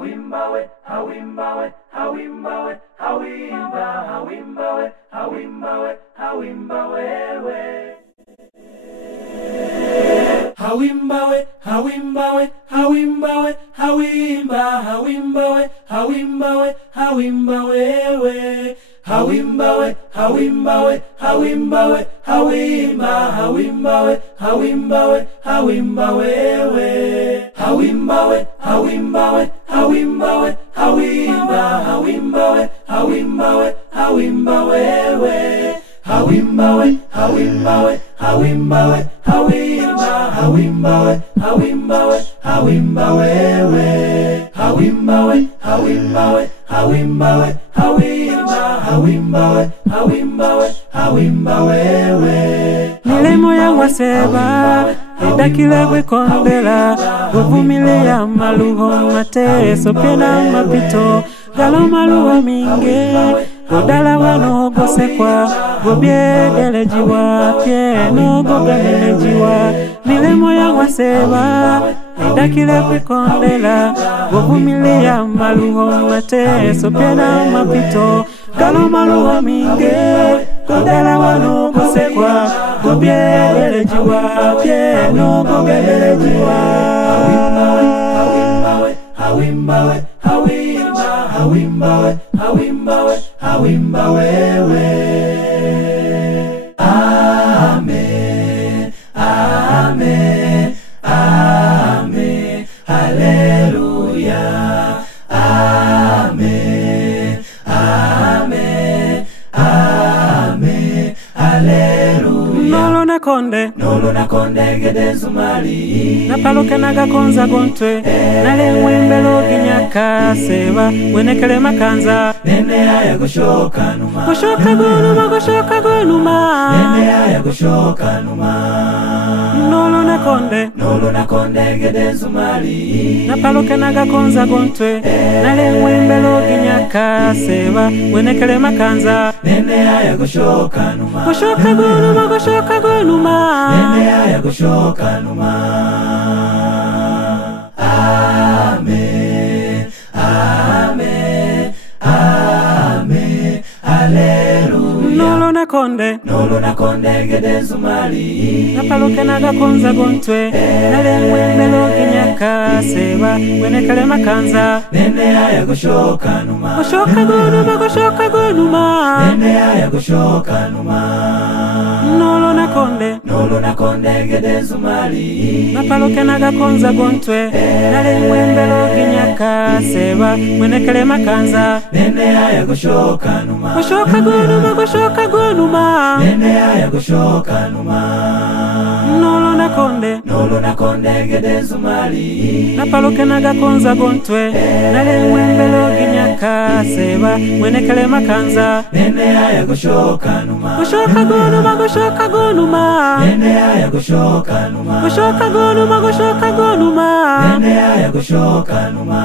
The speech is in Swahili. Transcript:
hawimbawe, hawimbawe, hawimbawe, hawimba, hawimbawe, hawimbawe, hawimbawewe. Hawimbawe, hawimbawe, hawimbawe, hawimba, hawimbawe, hawimbawe, hawimbawewe. Hawimbawe, hawimbawe, hawimbawe, hawimba, hawimbawe, hawimbawe, hawimbawewe. Hawimbawe, hawimbawe, hawimbawe, hawimba, hawimbawe, hawimbawe, hawimbawewe. Hawimbawe, hawimbawe, hawimbawe, hawimba, hawimbawe, hawimbawe, hawimbawewe. Hawimbawe, hawimbawe, hawimbawe, hawimba, hawimbawe, hawimbawe, hawimbawewe. Milemo ya waseba edakile kwekondela guvumilia maluho mateso pena mapito galo maluho minge godala wano gosekwa gobyedelejiwa pieno gogamelejiwa. Milemo ya waseba edakile kwekondela guvumilia maluho mateso pena mapito galo maluho minge godala wano gosekwa gobyedelejiwa pieno gogamelejiwa. Hawimbawe, hawimbawe, hawimba, hawimbawe, hawimbawe, hawimbawewe. Amen, amen, amen, haleluya. Amen, amen, amen, haleluya. Nolo na konde, nolo na konde gedezumali na paloke na gakonza gontwe nale mwembelo ginyaka seba wenekele makanza nene aya gushoka numa, gushoka gonuma, gushoka gonuma, nene aya gushoka numa. nolo na konde, nolo na konde gedezumali na paloke na gakonza gontwe nale mwembelo ginyaka seba wenekele makanza nene aya gushoka numa, gushoka gonuma, gushoka gonuma, nene aya gushoka numa. Amen, amen, amen, haleluya. nolo na konde, nolo na konde gedezumali na paloke na gakonza gontwe nale mwembelo ginyaka seba wenekele makanza nene aya gushoka numa, gushoka gonuma, gushoka gonuma, nene aya gushoka numa. nolo na konde, nolo na konde gedezumali na paloke na gakonza gontwe nale mwembelo ginyaka seba wenekele makanza nene aya gushoka numa, gushoka gonuma, gushoka gonuma, nene aya gushoka numa. nolo na konde, nolo na konde gedezumali na paloke na gakonza gontwe nale mwembelo ginyaka seba wenekele makanza nene aya gushoka numa, gushoka gonuma, gushoka gonuma, nene aya gushoka numa, gushoka gonuma, gushoka gonuma, nene aya gushoka numa.